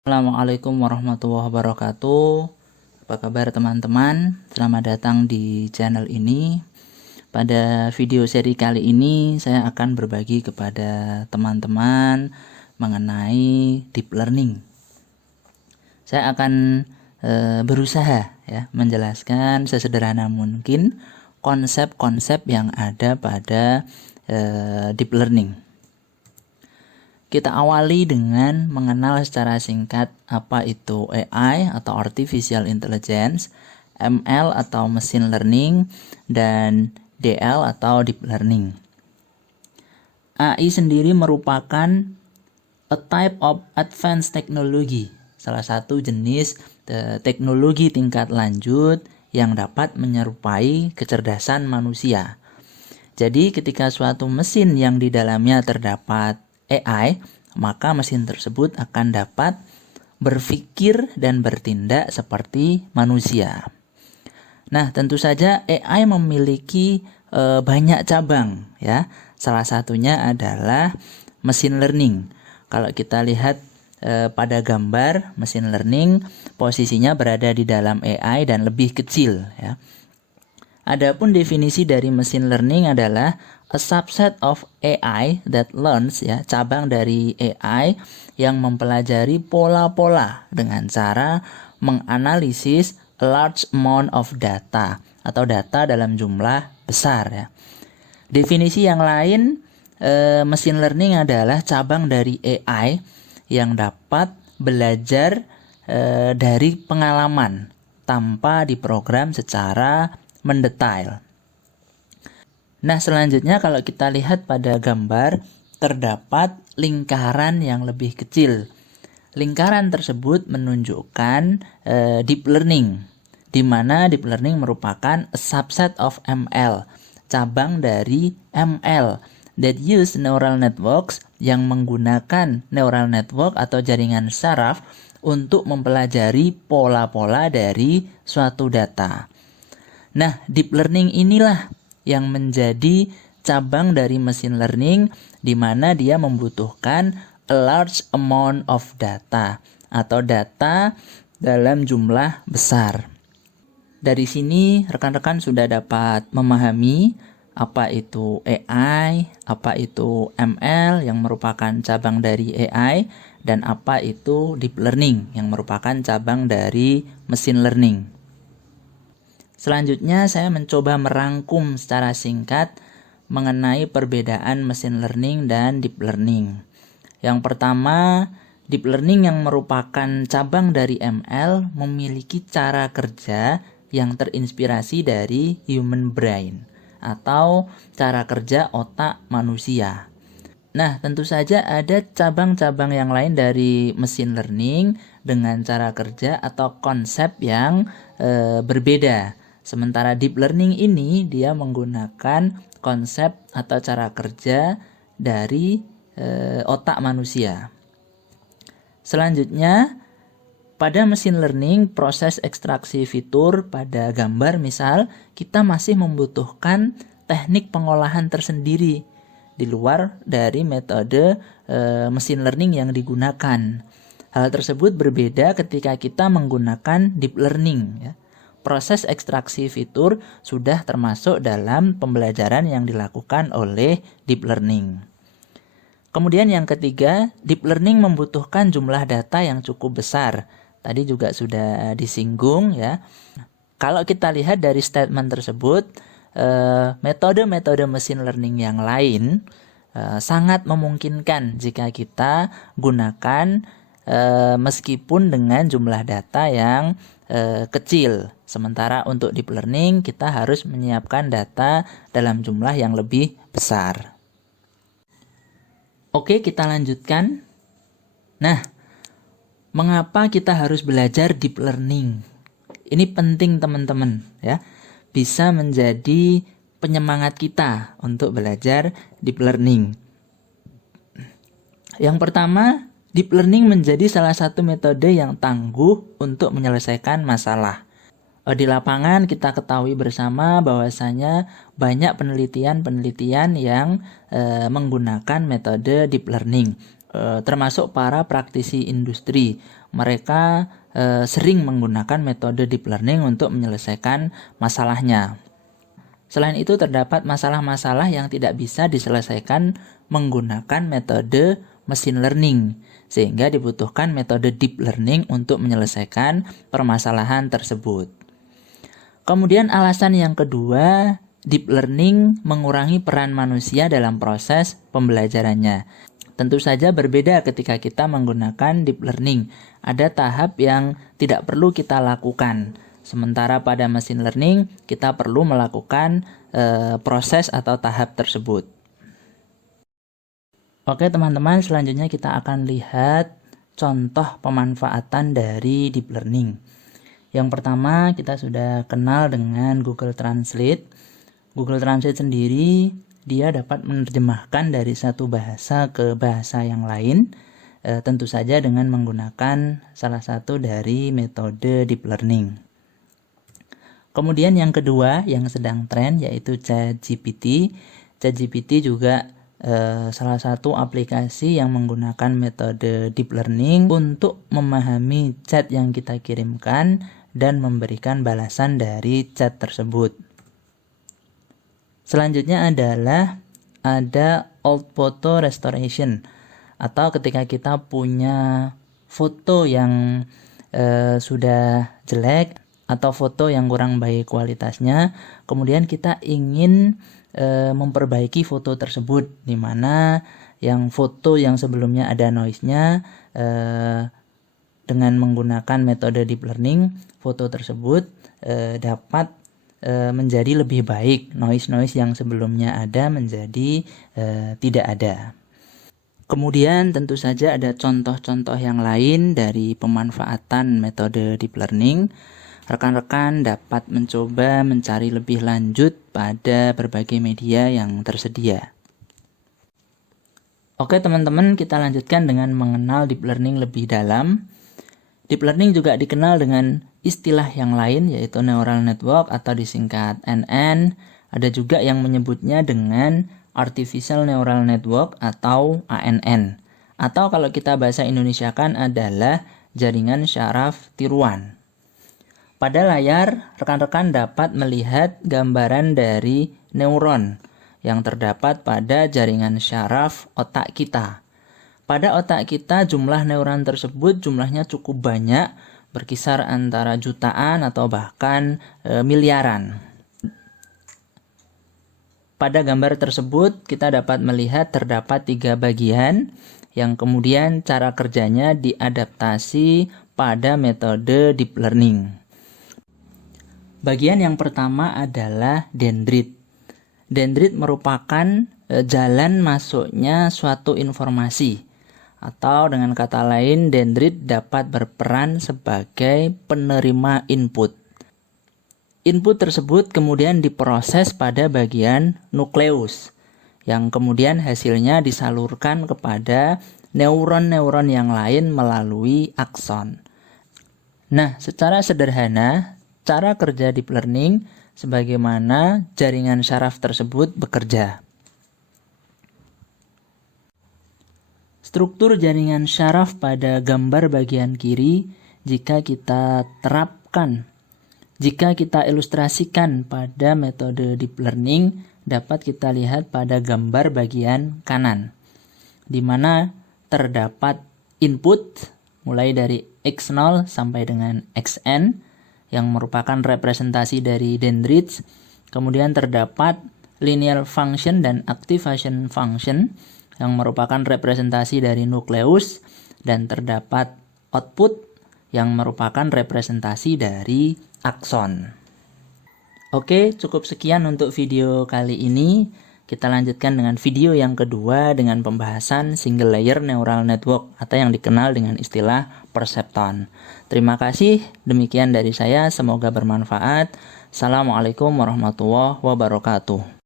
Assalamualaikum warahmatullahi wabarakatuh. Apa kabar teman-teman? Selamat datang di channel ini. Pada video seri kali ini saya akan berbagi kepada teman-teman mengenai deep learning. Saya akan berusaha ya menjelaskan sesederhana mungkin konsep-konsep yang ada pada deep learning. Kita awali dengan mengenal secara singkat apa itu AI atau Artificial Intelligence, ML atau Machine Learning, dan DL atau Deep Learning. AI sendiri merupakan a type of advanced technology, salah satu jenis teknologi tingkat lanjut yang dapat menyerupai kecerdasan manusia. Jadi ketika suatu mesin yang di dalamnya terdapat AI, maka mesin tersebut akan dapat berpikir dan bertindak seperti manusia. Nah, tentu saja AI memiliki banyak cabang ya. Salah satunya adalah machine learning. Kalau kita lihat pada gambar machine learning, posisinya berada di dalam AI dan lebih kecil ya. Adapun definisi dari machine learning adalah a subset of AI that learns ya, cabang dari AI yang mempelajari pola-pola dengan cara menganalisis a large amount of data atau data dalam jumlah besar ya. Definisi yang lain, machine learning adalah cabang dari AI yang dapat belajar dari pengalaman tanpa diprogram secara mendetail. Nah, selanjutnya kalau kita lihat pada gambar, terdapat lingkaran yang lebih kecil. Lingkaran tersebut menunjukkan deep learning, di mana deep learning merupakan a subset of ML, cabang dari ML, that use neural networks, yang menggunakan neural network atau jaringan saraf untuk mempelajari pola-pola dari suatu data. Nah, deep learning inilah yang menjadi cabang dari machine learning, di mana dia membutuhkan a large amount of data atau data dalam jumlah besar. Dari sini rekan-rekan sudah dapat memahami apa itu AI, apa itu ML yang merupakan cabang dari AI, dan apa itu deep learning yang merupakan cabang dari machine learning. Selanjutnya saya mencoba merangkum secara singkat mengenai perbedaan machine learning dan deep learning. Yang pertama, deep learning yang merupakan cabang dari ML memiliki cara kerja yang terinspirasi dari human brain atau cara kerja otak manusia. Nah, tentu saja ada cabang-cabang yang lain dari machine learning dengan cara kerja atau konsep yang berbeda. Sementara deep learning ini dia menggunakan konsep atau cara kerja dari otak manusia. Selanjutnya, pada machine learning, proses ekstraksi fitur pada gambar misal, kita masih membutuhkan teknik pengolahan tersendiri di luar dari metode machine learning yang digunakan. Hal tersebut berbeda ketika kita menggunakan deep learning ya. Proses ekstraksi fitur sudah termasuk dalam pembelajaran yang dilakukan oleh deep learning. Kemudian yang ketiga, deep learning membutuhkan jumlah data yang cukup besar. Tadi juga sudah disinggung ya. Kalau kita lihat dari statement tersebut, metode-metode machine learning yang lain sangat memungkinkan jika kita gunakan meskipun dengan jumlah data yang kecil. Sementara untuk deep learning kita harus menyiapkan data dalam jumlah yang lebih besar. Oke, kita lanjutkan. Nah, mengapa kita harus belajar deep learning? Ini penting teman-teman ya. Bisa menjadi penyemangat kita untuk belajar deep learning. Yang pertama, deep learning menjadi salah satu metode yang tangguh untuk menyelesaikan masalah. Di lapangan kita ketahui bersama bahwasanya banyak penelitian-penelitian yang menggunakan metode deep learning. termasuk para praktisi industri. Mereka sering menggunakan metode deep learning untuk menyelesaikan masalahnya. Selain itu, terdapat masalah-masalah yang tidak bisa diselesaikan menggunakan metode machine learning, sehingga dibutuhkan metode deep learning untuk menyelesaikan permasalahan tersebut. Kemudian alasan yang kedua, deep learning mengurangi peran manusia dalam proses pembelajarannya. Tentu saja berbeda ketika kita menggunakan deep learning. Ada tahap yang tidak perlu kita lakukan. Sementara pada machine learning, kita perlu melakukan proses atau tahap tersebut. Oke teman-teman, selanjutnya kita akan lihat contoh pemanfaatan dari deep learning. Yang pertama, kita sudah kenal dengan Google Translate. Google Translate sendiri, dia dapat menerjemahkan dari satu bahasa ke bahasa yang lain, tentu saja dengan menggunakan salah satu dari metode deep learning. Kemudian yang kedua yang sedang tren yaitu ChatGPT. ChatGPT juga salah satu aplikasi yang menggunakan metode deep learning untuk memahami chat yang kita kirimkan dan memberikan balasan dari chat tersebut. Selanjutnya adalah ada old photo restoration, atau ketika kita punya foto yang sudah jelek atau foto yang kurang baik kualitasnya, kemudian kita ingin memperbaiki foto tersebut, di mana yang foto yang sebelumnya ada noise-nya, dengan menggunakan metode deep learning, foto tersebut dapat menjadi lebih baik. Noise-noise yang sebelumnya ada menjadi tidak ada. Kemudian tentu saja ada contoh-contoh yang lain dari pemanfaatan metode deep learning. Rekan-rekan dapat mencoba mencari lebih lanjut pada berbagai media yang tersedia. Oke teman-teman, kita lanjutkan dengan mengenal deep learning lebih dalam. Deep learning juga dikenal dengan istilah yang lain, yaitu neural network atau disingkat NN. Ada juga yang menyebutnya dengan artificial neural network atau ANN. Atau kalau kita bahasa Indonesiakan adalah jaringan syaraf tiruan. Pada layar, rekan-rekan dapat melihat gambaran dari neuron yang terdapat pada jaringan syaraf otak kita. Pada otak kita, jumlah neuron tersebut jumlahnya cukup banyak, berkisar antara jutaan atau bahkan miliaran. Pada gambar tersebut, kita dapat melihat terdapat 3 bagian yang kemudian cara kerjanya diadaptasi pada metode deep learning. Bagian yang pertama adalah dendrit. Dendrit merupakan jalan masuknya suatu informasi, atau dengan kata lain, dendrit dapat berperan sebagai penerima input. Input tersebut kemudian diproses pada bagian nukleus, yang kemudian hasilnya disalurkan kepada neuron-neuron yang lain melalui akson. Nah, secara sederhana, cara kerja deep learning sebagaimana jaringan syaraf tersebut bekerja. Struktur jaringan syaraf pada gambar bagian kiri jika kita ilustrasikan pada metode deep learning dapat kita lihat pada gambar bagian kanan, di mana terdapat input mulai dari X0 sampai dengan Xn yang merupakan representasi dari dendrits. Kemudian terdapat linear function dan activation function yang merupakan representasi dari nukleus, dan terdapat output yang merupakan representasi dari akson. Oke, cukup sekian untuk video kali ini. Kita lanjutkan dengan video yang kedua dengan pembahasan single layer neural network atau yang dikenal dengan istilah perceptron. Terima kasih, demikian dari saya, semoga bermanfaat. Assalamualaikum warahmatullahi wabarakatuh.